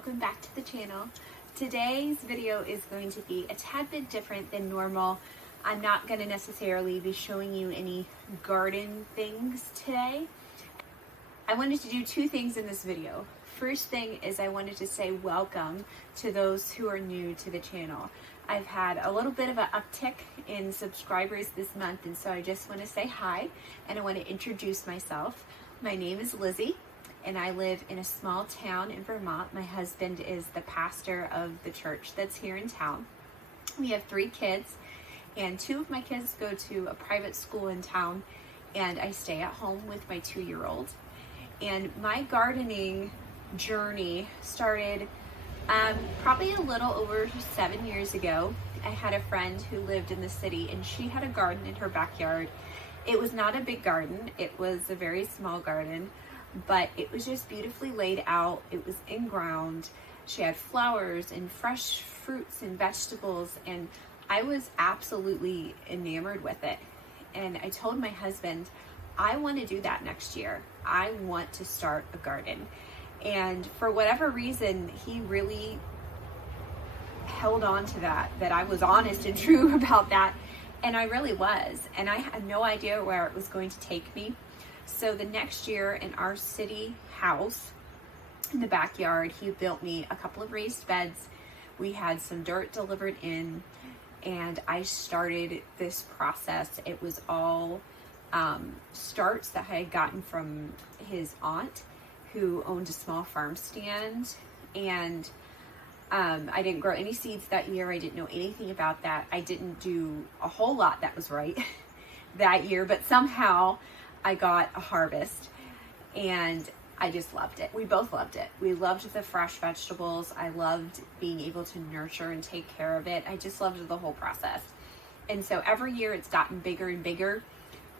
welcome back to the channel. Today's video is going to be a tad bit different than normal. I'm not going to necessarily be showing you any garden things today. I wanted to do two things in this video. First thing is I wanted to say welcome to those who are new to the channel. I've had a little bit of an uptick in subscribers this month, and so I just want to say hi and I want to introduce myself. My name is Lizzie and I live in a small town in Vermont. My husband is the pastor of the church that's here in town. We have 3 kids, and 2 of my kids go to a private school in town, and I stay at home with my 2-year-old. And my gardening journey started probably a little over 7 years ago. I had a friend who lived in the city, and she had a garden in her backyard. It was not a big garden, it was a very small garden, but it was just beautifully laid out. It was in ground. She had flowers and fresh fruits and vegetables, and I was absolutely enamored with it. And I told my husband, I want to do that next year. I want to start a garden. And for whatever reason, he really held on to that I was honest and true about that. And I really was. And I had no idea where it was going to take me. So the next year, in our city house in the backyard, he built me a couple of raised beds. We had some dirt delivered in, and I started this process. It was all starts that I had gotten from his aunt, who owned a small farm stand. And I didn't grow any seeds that year. I didn't know anything about that. I didn't do a whole lot that was right that year, but somehow I got a harvest, and I just loved it. We both loved it. We loved the fresh vegetables. I loved being able to nurture and take care of it. I just loved the whole process. And so every year it's gotten bigger and bigger.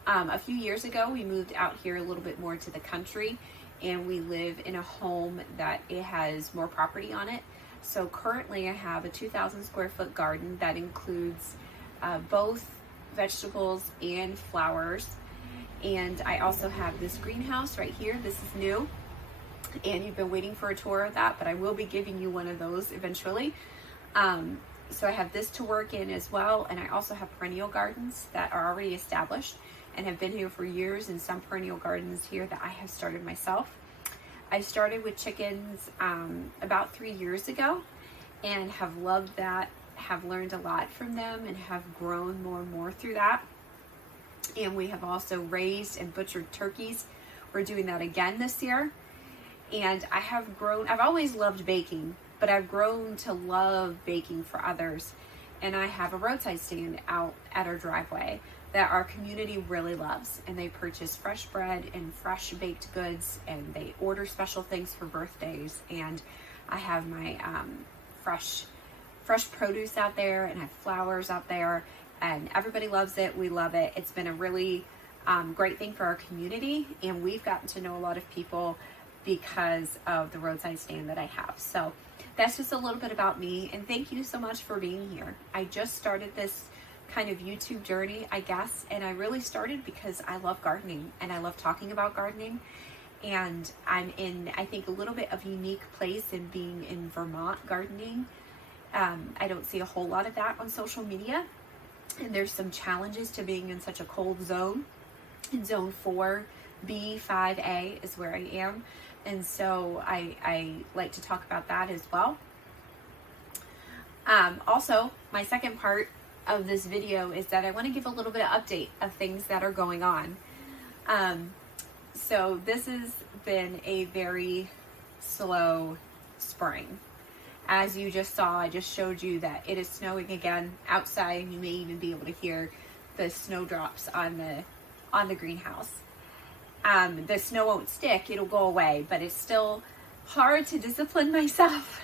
A few years ago, we moved out here a little bit more to the country, and we live in a home that it has more property on it. So currently I have a 2,000 square foot garden that includes both vegetables and flowers. And I also have this greenhouse right here. This is new, and you've been waiting for a tour of that, but I will be giving you one of those eventually. So I have this to work in as well, and I also have perennial gardens that are already established and have been here for years, and some perennial gardens here that I have started myself. I started with chickens about 3 years ago and have loved that, have learned a lot from them, and have grown more and more through that. And we have also raised and butchered turkeys. We're doing that again this year. And I have grown, I've always loved baking, but I've grown to love baking for others. And I have a roadside stand out at our driveway that our community really loves. And they purchase fresh bread and fresh baked goods, and they order special things for birthdays. And I have my fresh produce out there, and I have flowers out there. And everybody loves it. We love it. It's been a really great thing for our community, and we've gotten to know a lot of people because of the roadside stand that I have. So that's just a little bit about me, and thank you so much for being here. I just started this kind of YouTube journey, I guess, and I really started because I love gardening, and I love talking about gardening. And I'm in, I think, a little bit of a unique place in being in Vermont gardening. I don't see a whole lot of that on social media. And there's some challenges to being in such a cold zone. In zone 4B, 5A is where I am. And so I like to talk about that as well. Also, my second part of this video is that I want to give a little bit of update of things that are going on. So this has been a very slow spring. As you just saw, I just showed you that it is snowing again outside, and you may even be able to hear the snowdrops on the greenhouse. The snow won't stick, it'll go away, but it's still hard to discipline myself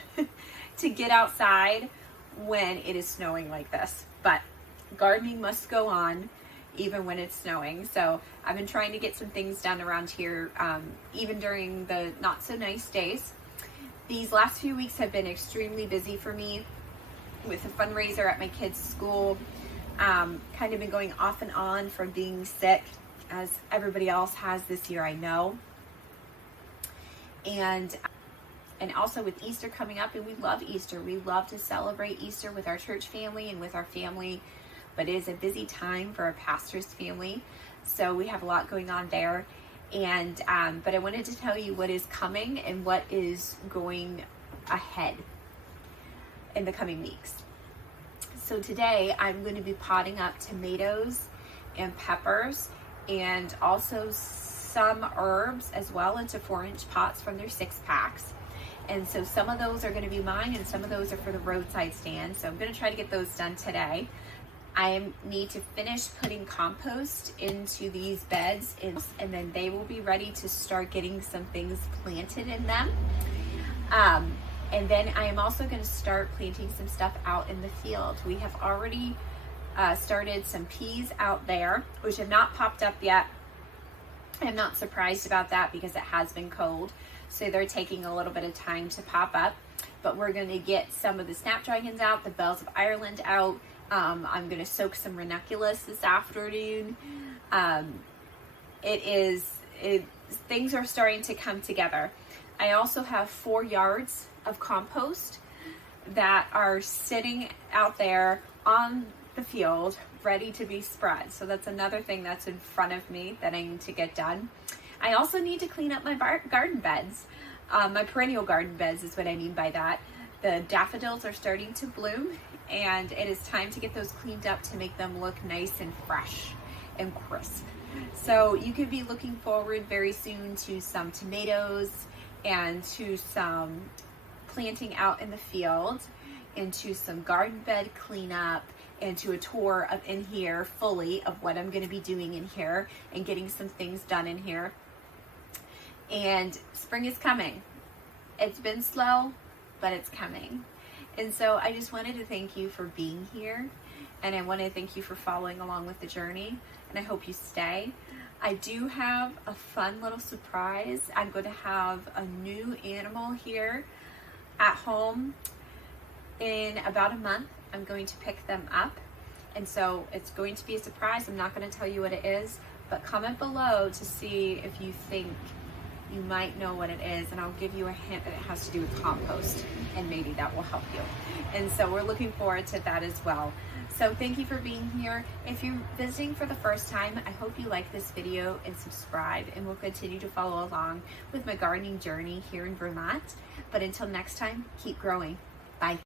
to get outside when it is snowing like this. But gardening must go on even when it's snowing. So I've been trying to get some things done around here, even during the not so nice days. These last few weeks have been extremely busy for me with a fundraiser at my kids' school. Kind of been going off and on from being sick, as everybody else has this year, I know. And And also with Easter coming up, and we love Easter. We love to celebrate Easter with our church family and with our family, but it is a busy time for our pastor's family. So we have a lot going on there. And but I wanted to tell you what is coming and what is going ahead in the coming weeks. So today I'm going to be potting up tomatoes and peppers and also some herbs as well into 4-inch pots from their 6-packs. And so some of those are going to be mine and some of those are for the roadside stand. So I'm going to try to get those done today. I need to finish putting compost into these beds and then they will be ready to start getting some things planted in them. And then I am also going to start planting some stuff out in the field. We have already started some peas out there, which have not popped up yet. I'm not surprised about that because it has been cold. So they're taking a little bit of time to pop up. But we're going to get some of the snapdragons out, the bells of Ireland out. I'm going to soak some ranunculus this afternoon. Things are starting to come together. I also have 4 yards of compost that are sitting out there on the field ready to be spread. So that's another thing that's in front of me that I need to get done. I also need to clean up my garden beds. My perennial garden beds is what I mean by that. The daffodils are starting to bloom and it is time to get those cleaned up to make them look nice and fresh and crisp. So you could be looking forward very soon to some tomatoes and to some planting out in the field and to some garden bed cleanup and to a tour of in here fully of what I'm going to be doing in here and getting some things done in here. And spring is coming. It's been slow, but it's coming. And so I just wanted to thank you for being here. And I want to thank you for following along with the journey. And I hope you stay. I do have a fun little surprise. I'm going to have a new animal here at home in about a month. I'm going to pick them up. And so it's going to be a surprise. I'm not going to tell you what it is, but comment below to see if you think you might know what it is, and I'll give you a hint that it has to do with compost, and maybe that will help you. And so we're looking forward to that as well. So thank you for being here. If you're visiting for the first time, I hope you like this video and subscribe, and we'll continue to follow along with my gardening journey here in Vermont. But until next time, keep growing. Bye.